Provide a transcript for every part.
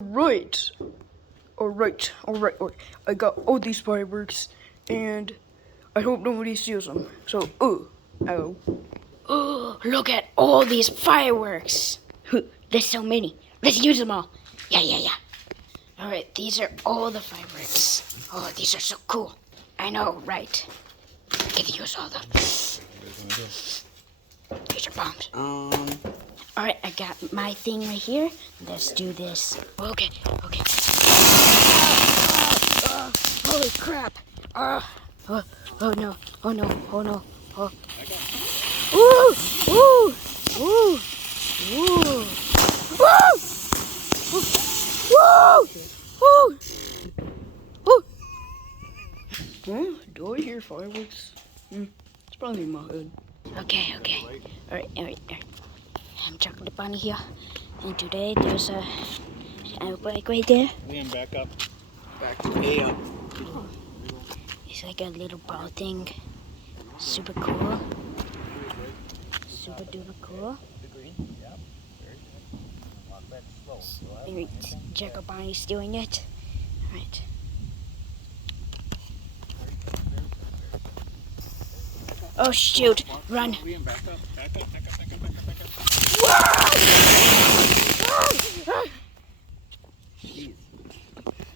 Right. Alright. I got all these fireworks, and I hope nobody steals them. So, oh. Oh, look at all these fireworks. There's so many. Let's use them all. Yeah. Alright, these are all the fireworks. Oh, these are so cool. I know, right? I can use all of them. These are bombs. Alright, I got my thing right here. Let's do this. Okay. Holy crap. Oh no. Oh. Ooh. Huh? Do I hear fireworks? It's probably in my head. Okay. Alright. I'm Chocolate Bunny here. And today there's a bike right there. Liam, back up. Back to A up. It's like a little ball thing. Super cool. Super duper cool. Maybe Chocolate Bunny's doing it. Alright. Oh shoot! Run! Liam, back up. Jeez.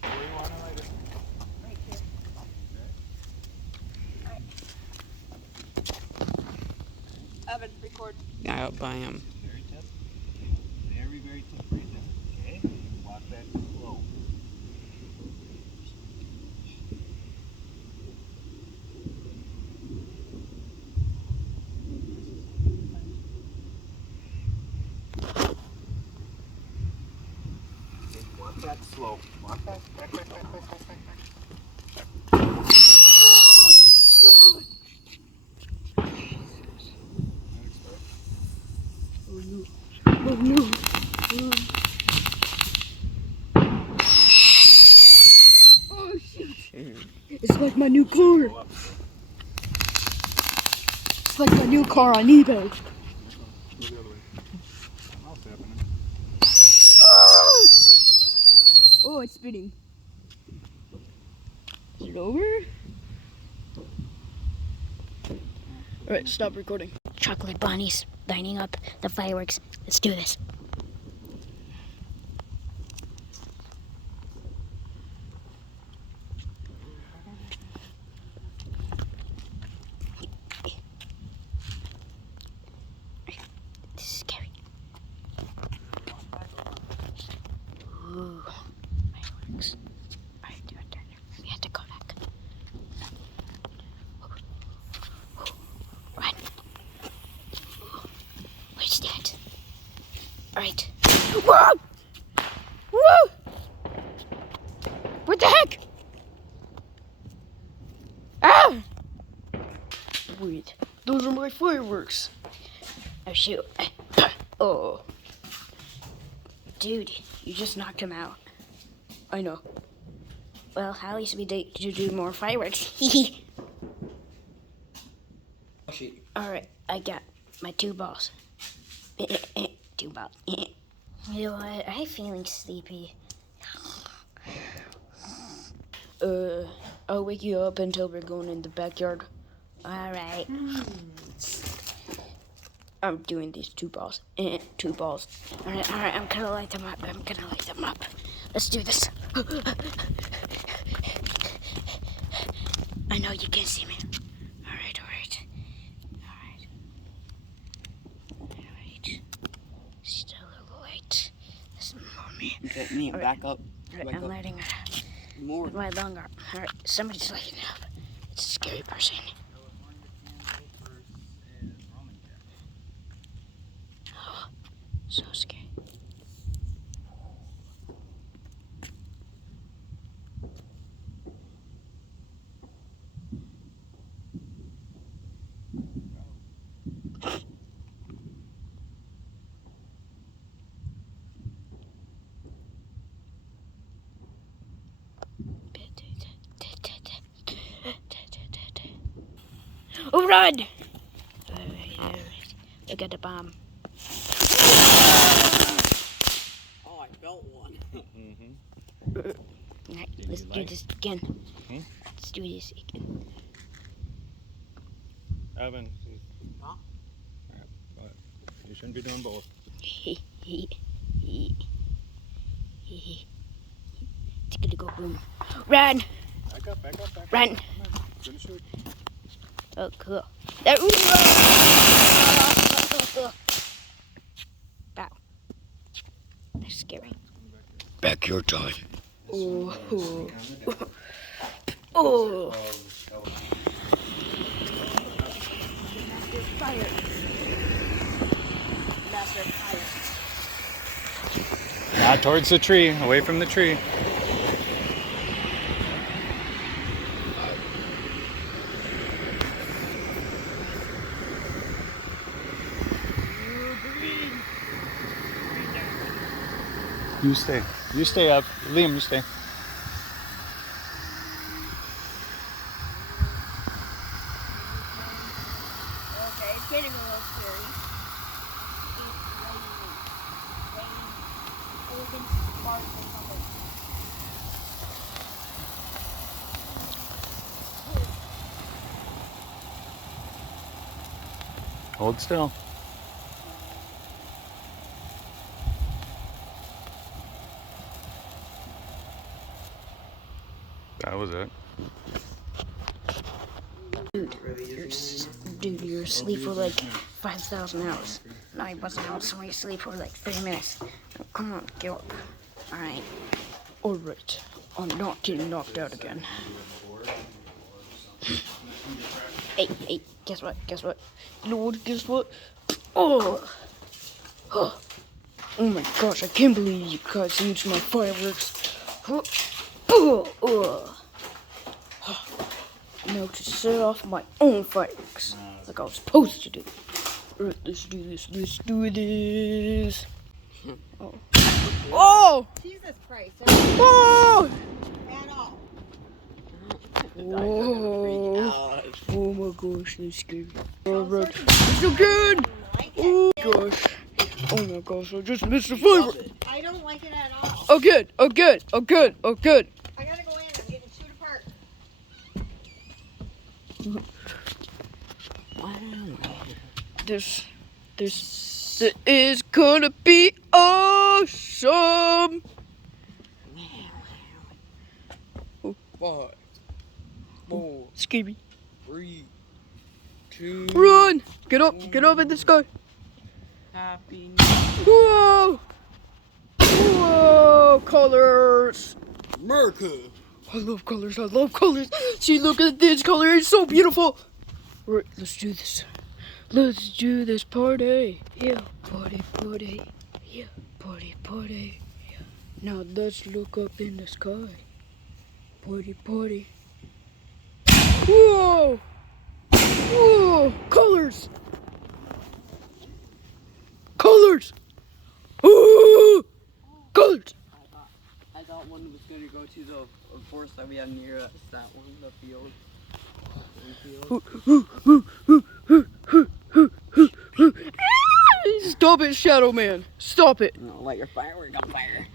Where you want to light it? Right here. Evan, record. Out by him. Very tip. Very tip right there. Okay? Walk that slow. Walk that slow. Walk that back. Oh no. Oh shit. It's like my new car. It's like my new car on eBay. Go the other way. Something else happening. Oh, it's spinning. Is it over? Alright, stop recording. Chocolate Bunny's lining up the fireworks. Let's do this. This is scary. Ooh, fireworks. Right there. We have to go back. Run. Where's that? Alright. Whoa! What the heck? Ah! Wait, those are my fireworks. Oh shoot. Oh, Dude, you just knocked him out. I know. Well, at least we did to do more fireworks. Alright, I got my 2 balls. 2 balls. You know what? I'm feeling sleepy. I'll wake you up until we're going in the backyard. Alright. I'm doing these 2 balls. 2 balls. Alright, I'm gonna light them up. Let's do this. I know you can see me. Alright. Still a little light. This is more me. Get me back up. Alright, I'm lighting it More. with my long arm. Alright, somebody's lighting it up. It's a scary person. Oh, so scary. Oh, run! Alright. I got the bomb. Oh, I felt one. Mm-hmm. Alright, Did let's you do like- this again. Hmm? Let's do this again. Evan, Huh? what? You shouldn't be doing both. Tickle go boom. Run! Back up, back up, back up. Run! Come on, gonna shoot. Oh, cool. There, Wow. That's scary. Backyard time. Oh, oh. Fire. Master fire. Not towards the tree, away from the tree. You stay. You stay up. Liam, you stay. Okay, it's getting a little scary. Hold still. That was it. Dude, you're asleep for like 5,000 hours. No, I wasn't. I was only asleep for like 30 minutes. Oh, come on, get up. Alright. Alright, I'm not getting knocked out again. Hey, guess what? Guess what? You know what? Guess what? Oh! Oh my gosh, I can't believe you guys used my fireworks. Now to set off my own fireworks, like I was supposed to do. Alright, let's do this, let's do this. Oh! Oh! Jesus Christ. Oh! At all. Whoa! Oh my gosh, that's scary. Alright, it's again! Oh gosh. Oh my gosh, I just missed the firework. I don't like it at all. Again, again, again, again. I gotta go in. I'm getting chewed apart. This is gonna be awesome. 5, 4, Scary. 3, 2. Run! Get up in the sky. Happy Whoa! Whoa! Colors. America. I love colors. I love colors. See, look at this color. It's so beautiful. Right, let's do this. Let's do this party. Yeah, party, party. Yeah, party, party. Yeah. Now let's look up in the sky. Party, party. Whoa! Whoa! Colors! Colors! Ooh! Colors! I thought one was going to go to the forest that we have near us. That one, the field. Stop it, Shadow Man. Stop it. No, light your firework on fire.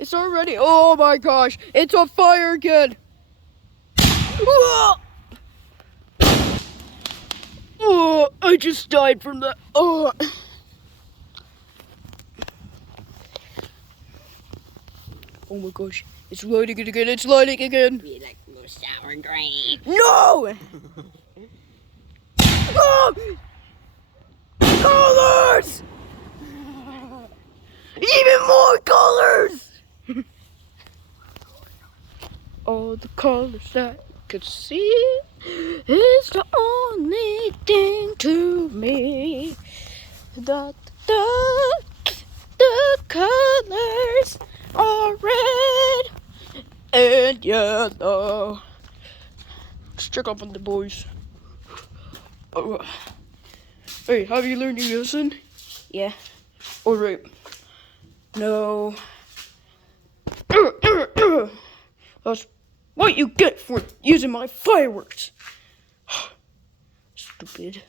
It's already. Oh my gosh. It's on fire again. Oh, I just died from that. Oh. Oh my gosh. It's lighting it again. It's lighting again. Be like little sour green. No! Oh! Colors! Even more colors! All the colors that you could see is the only thing to me. The colors are red and yellow. Let's check up on the boys. Oh. Hey, have you learned your lesson? Yeah. Alright. No. That's what you get for using my fireworks. Stupid.